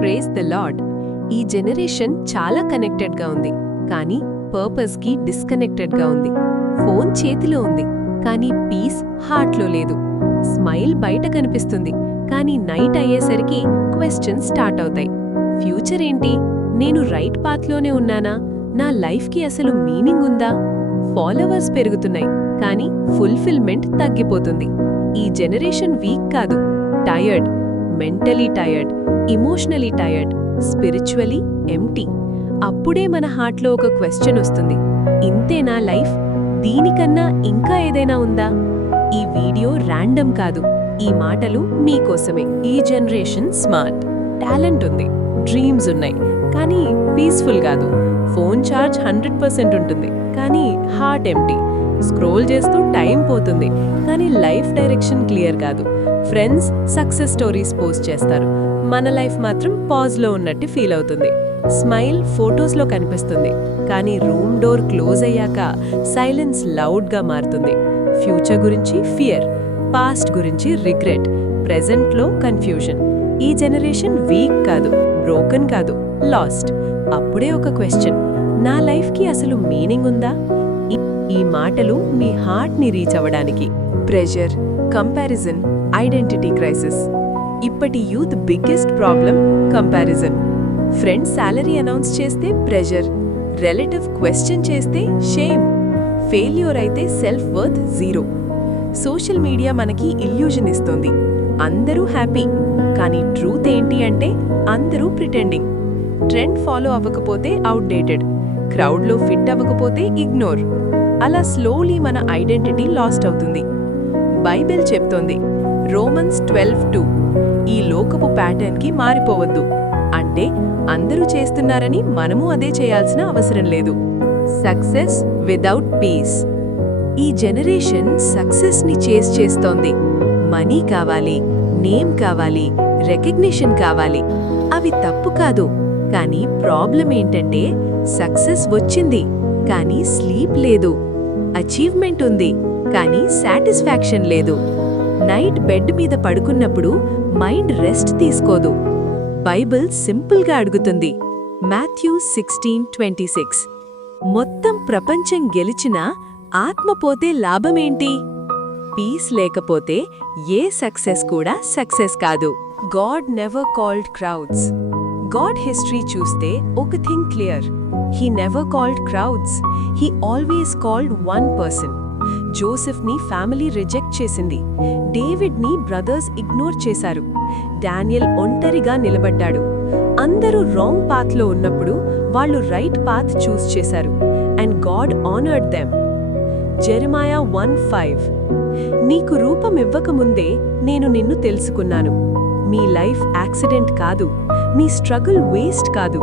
Praise the lord. ఈ generation చాలా కనెక్టెడ్గా ఉంది, కానీ పర్పస్కి డిస్కనెక్టెడ్గా ఉంది. ఫోన్ చేతిలో ఉంది, కానీ పీస్ హార్ట్లో లేదు. స్మైల్ బయట కనిపిస్తుంది, కానీ నైట్ అయ్యేసరికి క్వశ్చన్స్ స్టార్ట్ అవుతాయి. ఫ్యూచర్ ఏంటి? నేను రైట్ పాత్లోనే ఉన్నానా? నా లైఫ్కి అసలు మీనింగ్ ఉందా? ఫాలోవర్స్ పెరుగుతున్నాయి, కానీ ఫుల్ఫిల్మెంట్ తగ్గిపోతుంది. ఈ జనరేషన్ వీక్ కాదు, tired. Mentally tired, emotionally tired, spiritually empty. అప్పుడే మన హార్ట్లో ఒక క్వశ్చన్ వస్తుంది, ఇంతేనా లైఫ్? దీనికన్నా ఇంకా ఏదైనా ఉందా? ఈ వీడియో ర్యాండమ్ కాదు, ఈ మాటలు మీకోసమే. ఈ జనరేషన్ స్మార్ట్, టాలెంట్ ఉంది, డ్రీమ్స్ ఉన్నాయి, కానీ పీస్ఫుల్ కాదు. ఫోన్ ఛార్జ్ 100% ఉంటుంది, కానీ హార్ట్ ఎంప్టీ. స్క్రోల్ చేస్తూ టైం పోతుంది, కానీ లైఫ్ డైరెక్షన్ క్లియర్ కాదు. ఫ్రెండ్స్ సక్సెస్ స్టోరీస్ పోస్ట్ చేస్తారు, మన లైఫ్ మాత్రం పాజ్లో ఉన్నట్టు ఫీల్ అవుతుంది. స్మైల్ ఫోటోస్లో కనిపిస్తుంది, కానీ రూమ్ డోర్ క్లోజ్ అయ్యాక సైలెన్స్ లౌడ్గా మారుతుంది. ఫ్యూచర్ గురించి ఫియర్, పాస్ట్ గురించి రిగ్రెట్, ప్రెజెంట్లో కన్ఫ్యూజన్. ఈ జనరేషన్ వీక్ కాదు, బ్రోకన్ కాదు, లాస్ట్. అప్పుడే ఒక క్వశ్చన్, నా లైఫ్కి అసలు మీనింగ్ ఉందా? ఈ మాటలు మీ హార్ట్ని రీచ్ అవ్వడానికి. Pressure, comparison, identity crisis. ఇప్పటి youth biggest problem comparison. Friend salary announce చేస్తే ప్రెషర్, రిలేటివ్ క్వశ్చన్ చేస్తే షేమ్, ఫెయిల్యూర్ అయితే self worth zero. Social media మనకి ఇల్యూజన్ ఇస్తుంది, అందరూ హ్యాపీ, కానీ ట్రూత్ ఏంటి అంటే అందరూ ప్రిటెండింగ్. ట్రెండ్ ఫాలో అవ్వకపోతే అవుట్డేటెడ్, క్రౌడ్లో ఫిట్ అవ్వకపోతే ఇగ్నోర్. అలా స్లోలీ మన ఐడెంటిటీ లాస్ట్ అవుతుంది. బైబిల్ చెప్తోంది, రోమన్స్ 12:2, ఈ లోకపు ప్యాటర్న్కి మారిపోవద్దు. అంటే అందరూ చేస్తున్నారని మనము అదే చేయాల్సిన అవసరం లేదు. Success without peace. ఈ జనరేషన్ సక్సెస్ని చేస్ చేస్తోంది. మనీ కావాలి, నేమ్ కావాలి, రికగ్నిషన్ కావాలి. అవి తప్పు కాదు, కానీ ప్రాబ్లం ఏంటంటే సక్సెస్ వచ్చింది, కానీ స్లీప్ లేదు. అచీవ్మెంట్ ఉంది, కానీ సాటిస్ఫాక్షన్ లేదు. నైట్ బెడ్ మీద పడుకున్నప్పుడు మైండ్ రెస్ట్ తీసుకోదు. బైబిల్ సింపుల్గా అడుగుతుంది, మాథ్యూ 16:26, మొత్తం ప్రపంచం గెలిచినా ఆత్మ పోతే లాభమేంటి? పీస్ లేకపోతే ఏ సక్సెస్ కూడా సక్సెస్ కాదు. God never called crowds. God history చూస్తే ఒక thing clear, he never called crowds, he always called one person. జోసెఫ్ని ఫ్యామిలీ రిజెక్ట్ చేసింది, డేవిడ్ని బ్రదర్స్ ఇగ్నోర్ చేశారు, డానియల్ ఒంటరిగా నిలబడ్డాడు. అందరూ రాంగ్ పాత్లో ఉన్నప్పుడు వాళ్ళు రైట్ పాత్ చూస్ చేశారు, అండ్ గాడ్ ఆనర్డ్ దెమ్. జెరెమాయా 1:5, నీకు రూపం ఇవ్వకముందే నేను నిన్ను తెలుసుకున్నాను. మీ లైఫ్ యాక్సిడెంట్ కాదు, మీ స్ట్రగుల్ వేస్ట్ కాదు,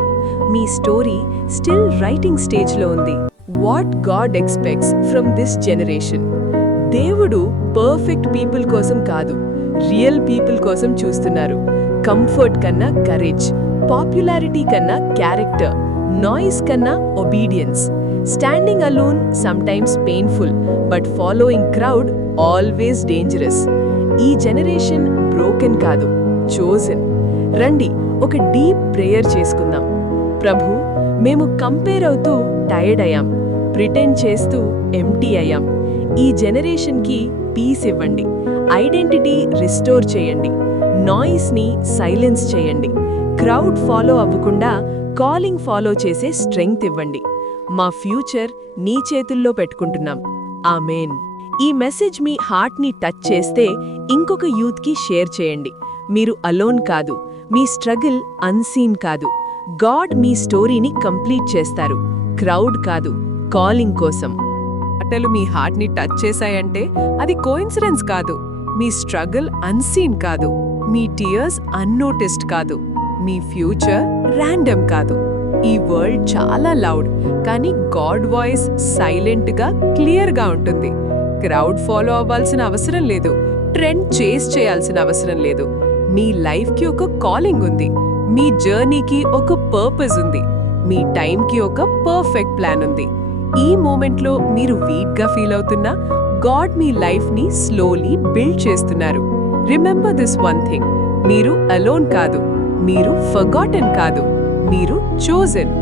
మీ స్టోరీ స్టిల్ రైటింగ్ స్టేజ్లో ఉంది. What God expects from this generation? దేవుడు పర్ఫెక్ట్ పీపుల్ కోసం కాదు, రియల్ పీపుల్ కోసం చూస్తున్నారు. కంఫర్ట్ కన్నా కరేజ్, పాపులారిటీ కన్నా క్యారెక్టర్, నాయిస్ కన్నా obedience. Standing alone sometimes painful, but following crowd always dangerous. ఈ జనరేషన్ బ్రోకెన్ కాదు, చోజన్. రండి ఒక డీప్ ప్రేయర్ చేసుకుందాం. ప్రభు, మేము కంపేర్ అవుతూ టైర్డ్ అయ్యాం, ప్రిటెండ్ చేస్తూ ఎంప్టీ అయ్యాం. ఈ జనరేషన్కి పీస్ ఇవ్వండి, ఐడెంటిటీ రిస్టోర్ చేయండి, నాయిస్ని సైలెన్స్ చేయండి, క్రౌడ్ ఫాలో అవ్వకుండా కాలింగ్ ఫాలో చేసే స్ట్రెంగ్త్ ఇవ్వండి. మా ఫ్యూచర్ నీ చేతుల్లో పెట్టుకుంటున్నాం. ఆమేన్. ఈ మెసేజ్ మీ హార్ట్ని టచ్ చేస్తే ఇంకొక యూత్కి షేర్ చేయండి. మీరు అలోన్ కాదు, మీ స్ట్రగుల్ అన్సీన్ కాదు. గాడ్ మీ స్టోరీని కంప్లీట్ చేస్తారు, క్రౌడ్ కాదు, కాలింగ్ కోసం. మాటలు మీ హార్ట్ని టచ్ చేశాయంటే అది కోయిన్సిడెన్స్ కాదు. మీ స్ట్రగుల్ అన్సీన్ కాదు, మీ టియర్స్ అన్నోటిస్డ్ కాదు, మీ ఫ్యూచర్ ర్యాండమ్ కాదు. ఈ వరల్డ్ చాలా లౌడ్, కానీ గాడ్ వాయిస్ సైలెంట్గా క్లియర్గా ఉంటుంది. క్రౌడ్ ఫాలో అవ్వాల్సిన అవసరం లేదు, ట్రెండ్ చేస్ చేయాల్సిన అవసరం లేదు. మీ లైఫ్కి ఒక కాలింగ్ ఉంది, మీ జర్నీకి ఒక పర్పస్ ఉంది, మీ టైంకి ఒక పర్ఫెక్ట్ ప్లాన్ ఉంది. ఈ మూమెంట్లో మీరు వీక్గా ఫీల్ అవుతున్నా గాడ్ మీ లైఫ్ని స్లోలీ బిల్డ్ చేస్తున్నారు. రిమెంబర్ దిస్ వన్ థింగ్, మీరు అలోన్ కాదు, మీరు ఫర్గాటెన్ కాదు, మీరు చోజన్.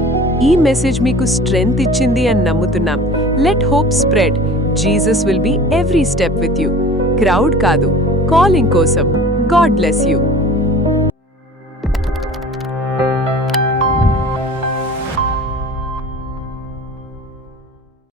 ఈ మెసేజ్ మీకు స్ట్రెంగ్త్ ఇచ్చింది అని నమ్ముతున్నాం. Let hope spread. Jesus will be every step with you. Crowd కాదు, కాలింగ్ కోసం. God bless you.